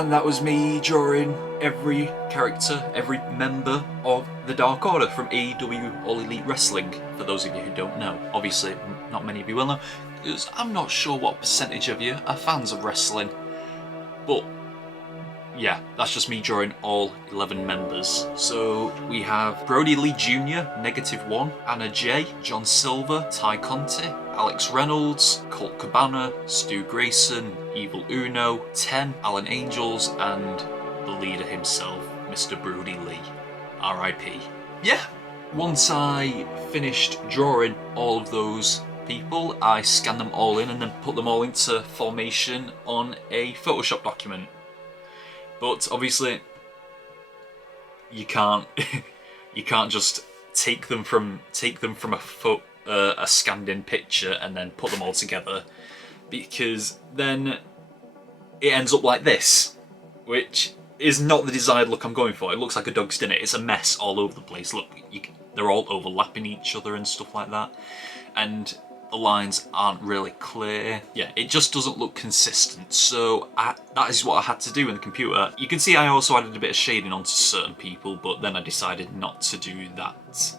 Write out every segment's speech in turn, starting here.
And that was me drawing every character, every member of the Dark Order from AEW All Elite Wrestling, for those of you who don't know. Obviously, not many of you will know, because I'm not sure what percentage of you are fans of wrestling. But yeah, that's just me drawing all 11 members. So we have Brody Lee Jr., -1, Anna Jay, John Silver, Ty Conti, Alex Reynolds, Colt Cabana, Stu Grayson, Evil Uno, 10, Alan Angels, and the leader himself, Mr. Brody Lee. R.I.P. Yeah, once I finished drawing all of those people, I scanned them all in and then put them all into formation on a Photoshop document. But obviously, you can't just take them from a scanned-in picture and then put them all together, because then it ends up like this, which is not the desired look I'm going for. It looks like a dog's dinner. It's a mess all over the place. Look, they're all overlapping each other and stuff like that, and the lines aren't really clear. Yeah, it just doesn't look consistent. So that is what I had to do in the computer. You can see I also added a bit of shading onto certain people, but then I decided not to do that.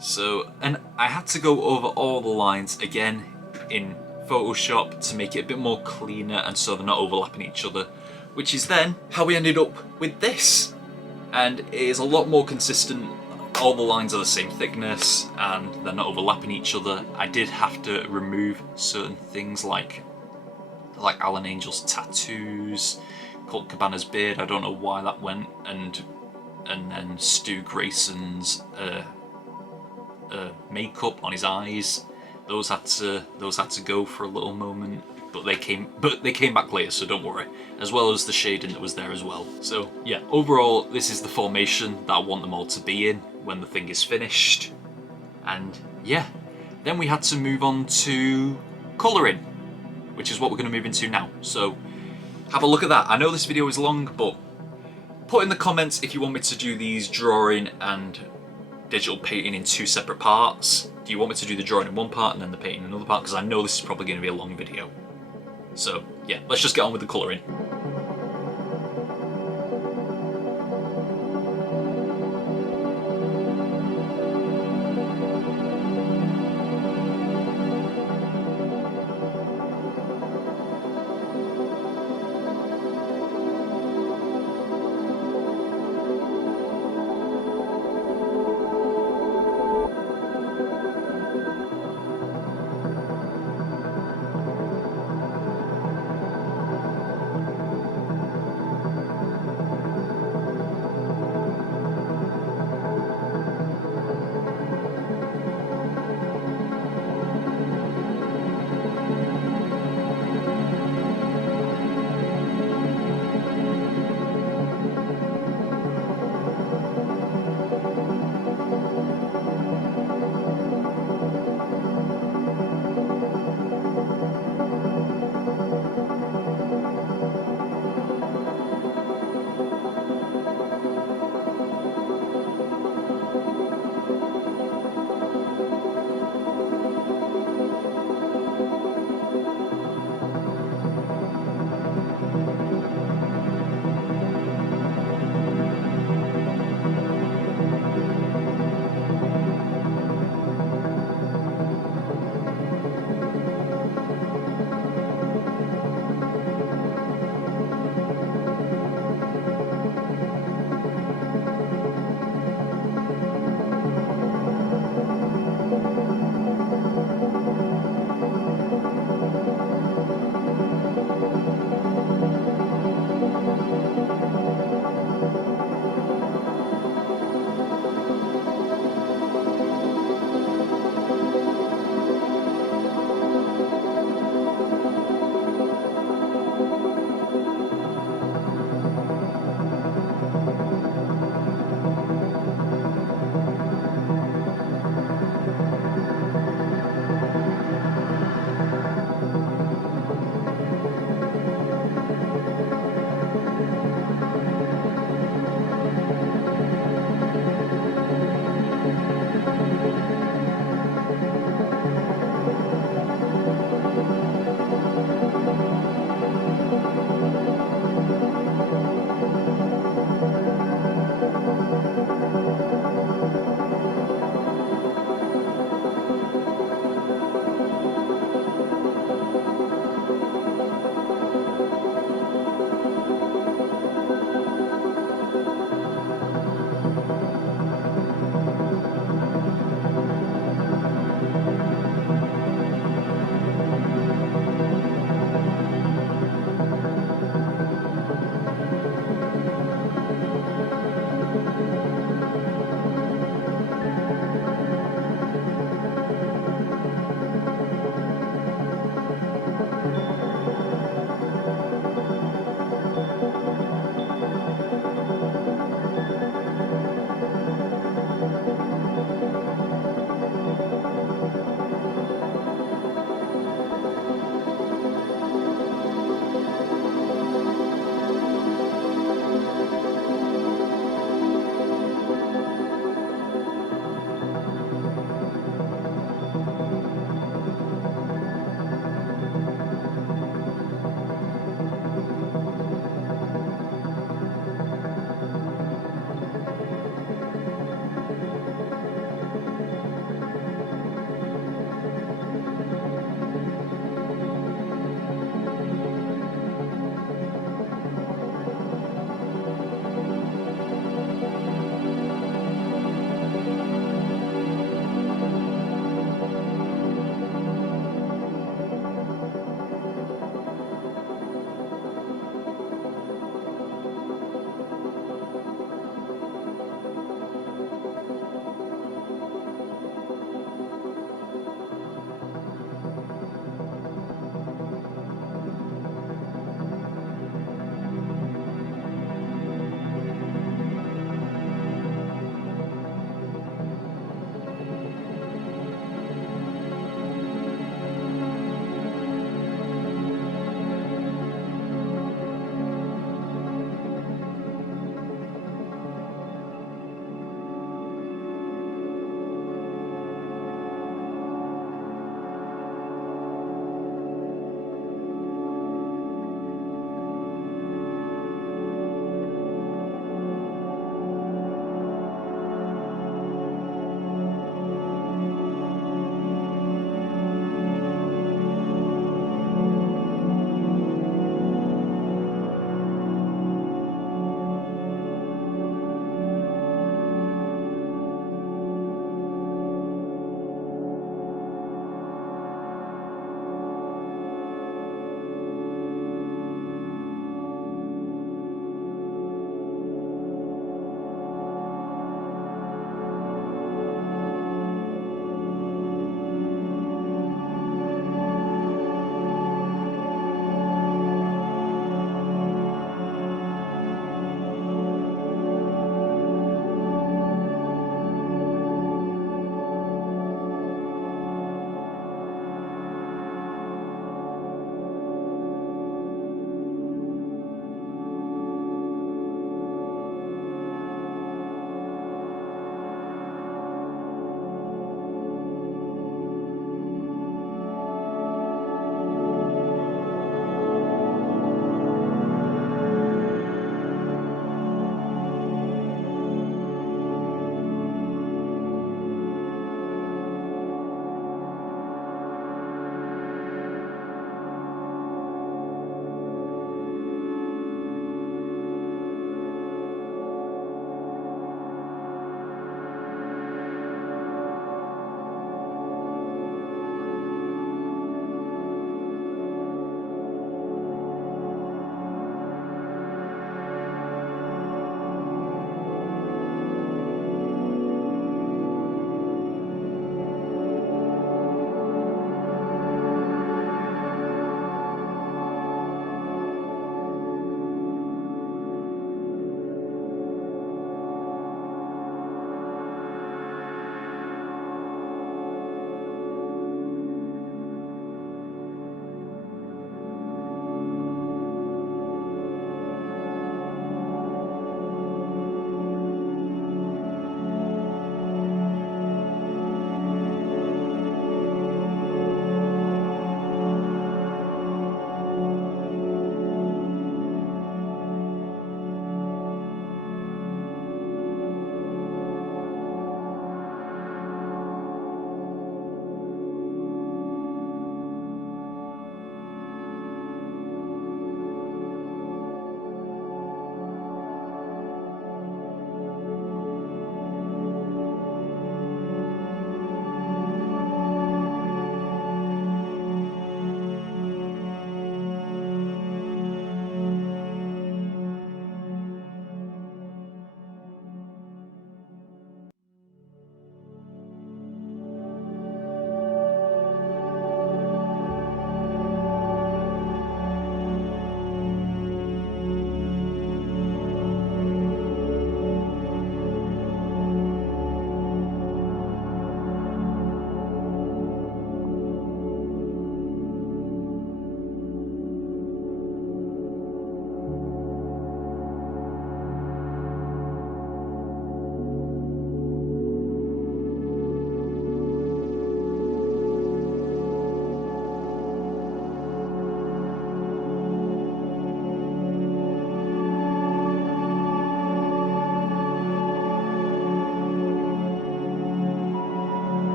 So, and I had to go over all the lines again in Photoshop to make it a bit more cleaner and so they're not overlapping each other, which is then how we ended up with this. And it is a lot more consistent. All the lines are the same thickness and they're not overlapping each other. I did have to remove certain things like Alan Angel's tattoos, Colt Cabana's beard, I don't know why that went, and then Stu Grayson's makeup on his eyes. Those had to go for a little moment, but they came back later, so don't worry. As well as the shading that was there as well. So yeah, overall this is the formation that I want them all to be in when the thing is finished. And yeah, then we had to move on to colouring, which is what we're going to move into now. So have a look at that. I know this video is long, but put in the comments if you want me to do these drawing and digital painting in two separate parts. Do you want me to do the drawing in one part and then the painting in another part? Because I know this is probably going to be a long video. So yeah, let's just get on with the colouring.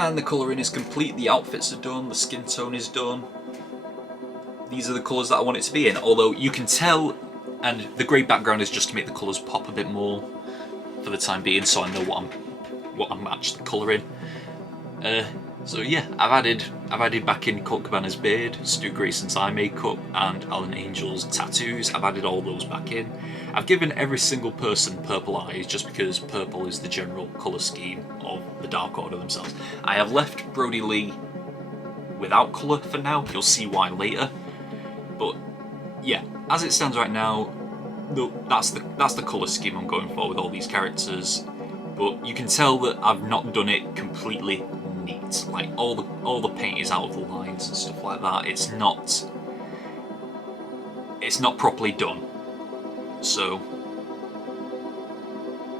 And the colouring is complete, the outfits are done, the skin tone is done. These are the colours that I want it to be in, although you can tell, and the grey background is just to make the colours pop a bit more for the time being, so I know what I'm matched the colour in. So yeah, I've added back in Colt Cabana's beard, Stu Grayson's eye makeup, and Alan Angel's tattoos. I've added all those back in. I've given every single person purple eyes just because purple is the general colour scheme of the Dark Order themselves. I have left Brody Lee without colour for now. You'll see why later. But yeah, as it stands right now, that's the colour scheme I'm going for with all these characters. But you can tell that I've not done it completely neat. Like all the paint is out of the lines and stuff like that. It's not properly done. So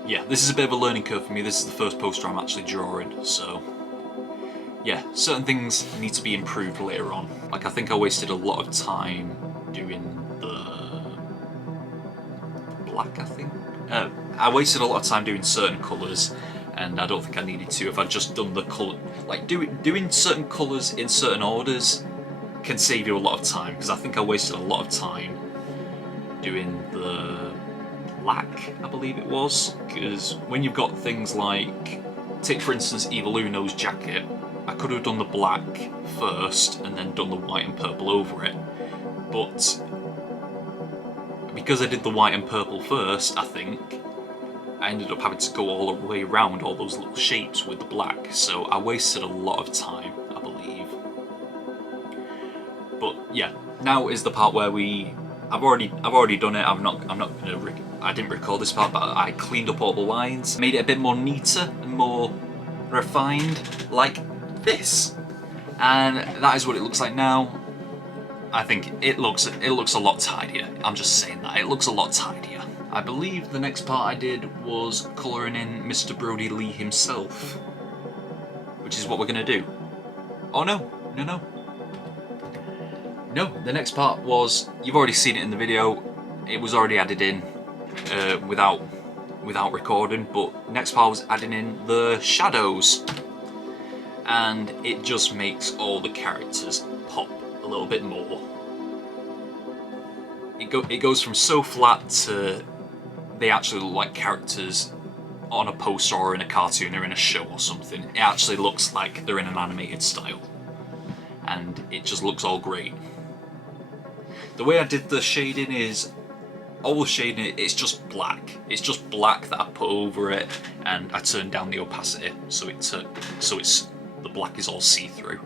yeah, this is a bit of a learning curve for me. This is the first poster I'm actually drawing, so yeah, certain things need to be improved later on. Like I think I wasted a lot of time doing the black, I think. I wasted a lot of time doing certain colours, and I don't think I needed to. If I'd just done the colour, like doing certain colours in certain orders can save you a lot of time, because I think I wasted a lot of time doing the black, I believe it was, because when you've got things like, take for instance Evil Uno's jacket, I could have done the black first and then done the white and purple over it, but because I did the white and purple first, I think, I ended up having to go all the way around all those little shapes with the black, so I wasted a lot of time, I believe. But yeah, now is the part where I've already done it. I didn't record this part, but I cleaned up all the lines, made it a bit more neater and more refined, like this. And that is what it looks like now. I think it looks a lot tidier. I'm just saying that, it looks a lot tidier. I believe the next part I did was colouring in Mr. Brody Lee himself, which is what we're gonna do. Oh no, the next part was, you've already seen it in the video, it was already added in without recording, but next part was adding in the shadows, and it just makes all the characters pop a little bit more. It goes from so flat to they actually look like characters on a poster or in a cartoon or in a show or something. It actually looks like they're in an animated style, and it just looks all great. The way I did the shading is, all the shading, it's just black. It's just black that I put over it, and I turned down the opacity so the black is all see-through.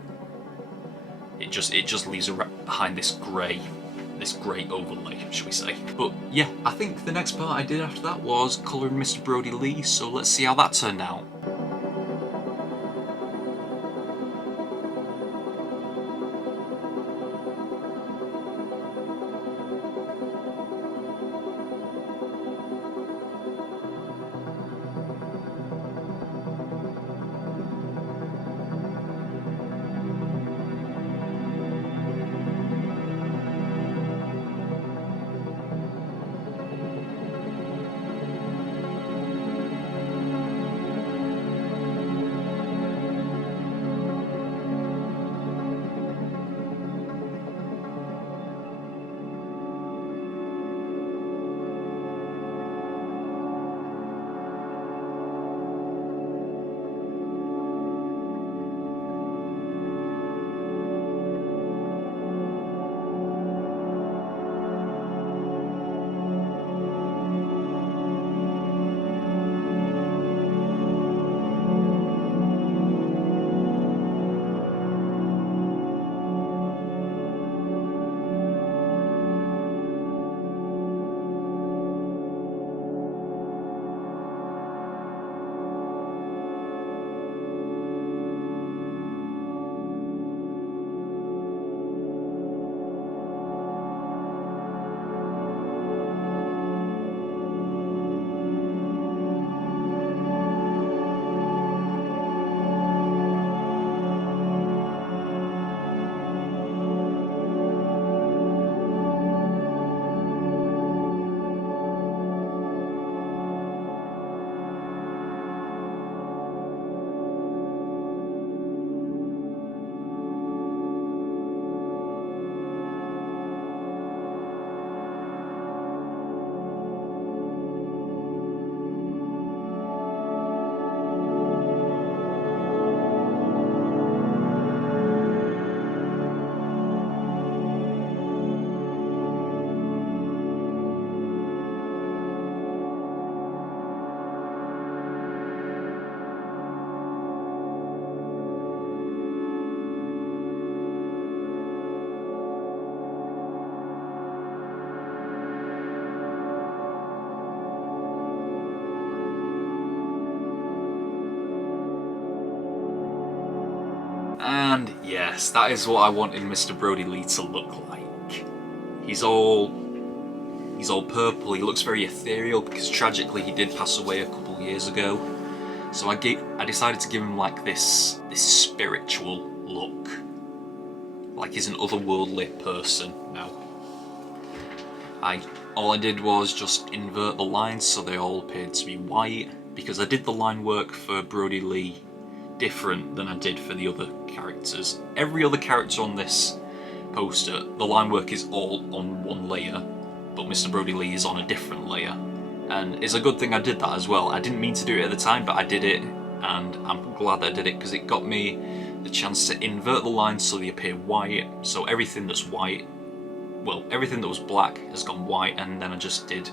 It just leaves behind this grey overlay, should we say. But yeah, I think the next part I did after that was colouring Mr. Brody Lee, so let's see how that turned out. And yes, that is what I wanted Mr. Brodie Lee to look like. He's all purple, he looks very ethereal because tragically he did pass away a couple years ago. So I decided to give him like this spiritual look. Like he's an otherworldly person now. All I did was just invert the lines so they all appeared to be white, because I did the line work for Brodie Lee different than I did for the other characters. Every other character on this poster, the line work is all on one layer, but Mr. Brodie Lee is on a different layer. And it's a good thing I did that as well. I didn't mean to do it at the time, but I did it, and I'm glad that I did it because it got me the chance to invert the lines so they appear white. So everything that's white, well, everything that was black has gone white, and then I just did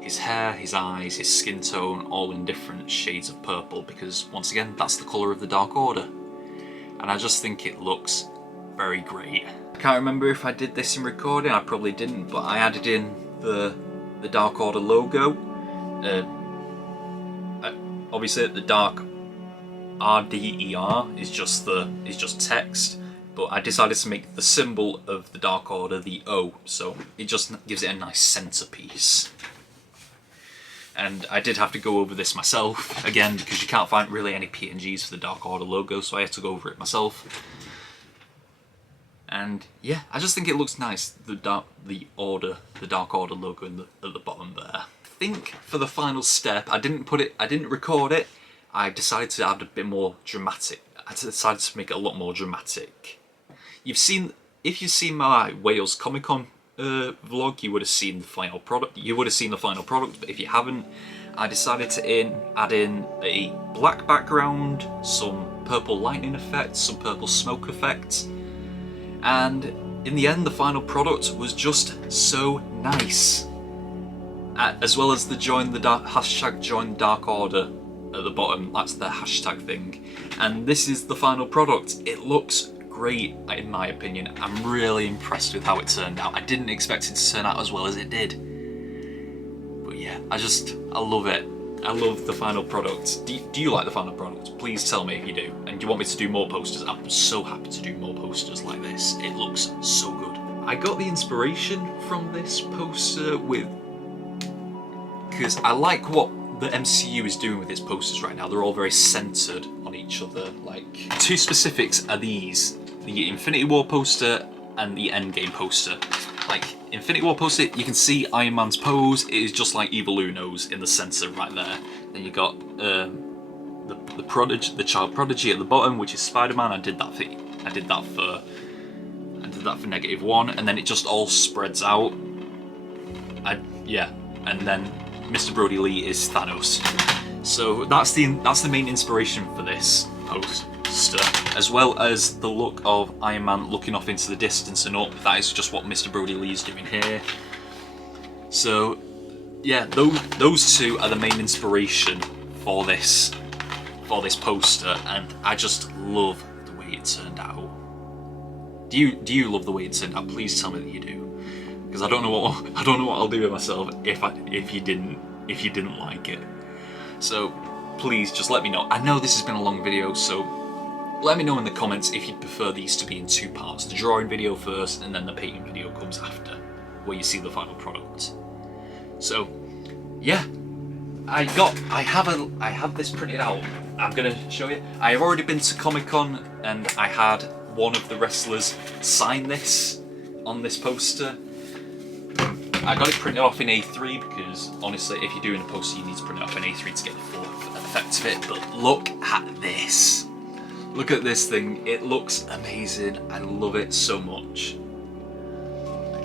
his hair, his eyes, his skin tone, all in different shades of purple, because once again, that's the colour of the Dark Order. And I just think it looks very great. I can't remember if I did this in recording, I probably didn't, but I added in the Dark Order logo. Obviously the Dark RDER is just text, but I decided to make the symbol of the Dark Order the O, so it just gives it a nice centerpiece. And I did have to go over this myself, again, because you can't find really any PNGs for the Dark Order logo, so I had to go over it myself. And yeah, I just think it looks nice, the Dark Order logo at the bottom there. I think for the final step, I didn't record it, I decided to add a bit more dramatic. I decided to make it a lot more dramatic. If you've seen my Wales Comic Con vlog, you would have seen the final product. But if you haven't, I decided to add in a black background, some purple lightning effects, some purple smoke effects, and in the end, the final product was just so nice. As well as the hashtag join the Dark Order at the bottom. That's the hashtag thing, and this is the final product. It looks great in my opinion. I'm really impressed with how it turned out. I didn't expect it to turn out as well as it did. But yeah, I love it. I love the final product. Do you like the final product? Please tell me if you do. And do you want me to do more posters? I'm so happy to do more posters like this. It looks so good. I got the inspiration from this poster because I like what the MCU is doing with its posters right now. They're all very centered on each other. Like, two specifics are these: the Infinity War poster and the Endgame poster. Like, Infinity War poster, you can see Iron Man's pose. It is just like Evil Uno's in the center right there. Then you got the child prodigy at the bottom, which is Spider-Man. I did that for -1, and then it just all spreads out. And then Mr. Brodie Lee is Thanos. So that's the main inspiration for this poster, as well as the look of Iron Man looking off into the distance and up. That is just what Mr. Brodie Lee is doing here. So yeah, those two are the main inspiration for this poster, and I just love the way it turned out. Do you love the way it turned out? Please tell me that you do, because I don't know what I'll do with myself if you didn't like it. So please just let me know. I know this has been a long video, so let me know in the comments if you'd prefer these to be in two parts. The drawing video first, and then the painting video comes after, where you see the final product. So yeah, I have this printed out. I'm gonna show you. I have already been to Comic-Con, and I had one of the wrestlers sign this on this poster. I got it printed off in A3 because honestly, if you're doing a poster, you need to print it off in A3 to get the full effect of it. But look at this. Look at this thing. It looks amazing. I love it so much.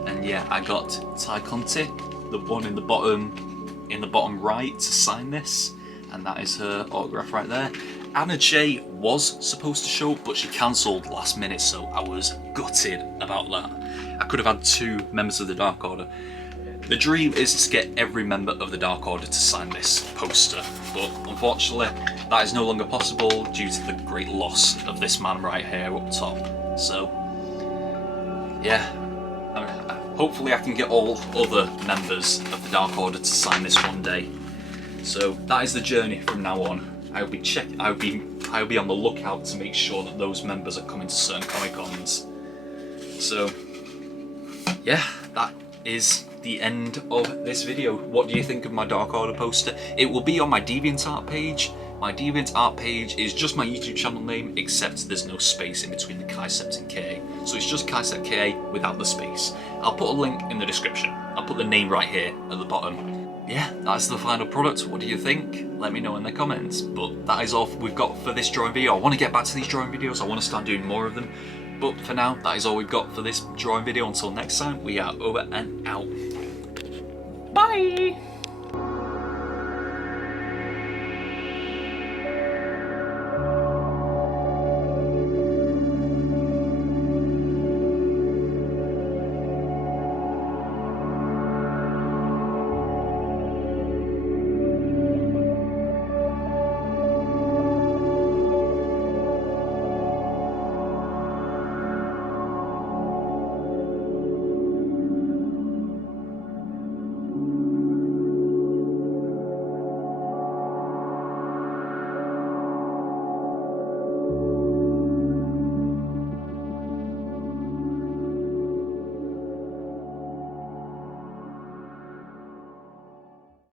And yeah, I got Ty Conti, the one in the bottom right, to sign this, and that is her autograph right there. Anna Jay was supposed to show up, but she cancelled last minute, so I was gutted about that. I could have had two members of the Dark Order. The dream is to get every member of the Dark Order to sign this poster, but unfortunately that is no longer possible due to the great loss of this man right here up top. So yeah, hopefully I can get all other members of the Dark Order to sign this one day. So that is the journey from now on. I'll be I'll be on the lookout to make sure that those members are coming to certain Comic-Cons. So, yeah, that is the end of this video. What do you think of my Dark Order poster? It will be on my DeviantArt page. My DeviantArt page is just my YouTube channel name, except there's no space in between the Kysept and KA. So it's just Kysept KA without the space. I'll put a link in the description. I'll put the name right here at the bottom. Yeah, that's the final product. What do you think? Let me know in the comments. But that is all we've got for this drawing video. I want to get back to these drawing videos. I want to start doing more of them. But for now, that is all we've got for this drawing video. Until next time, we are over and out.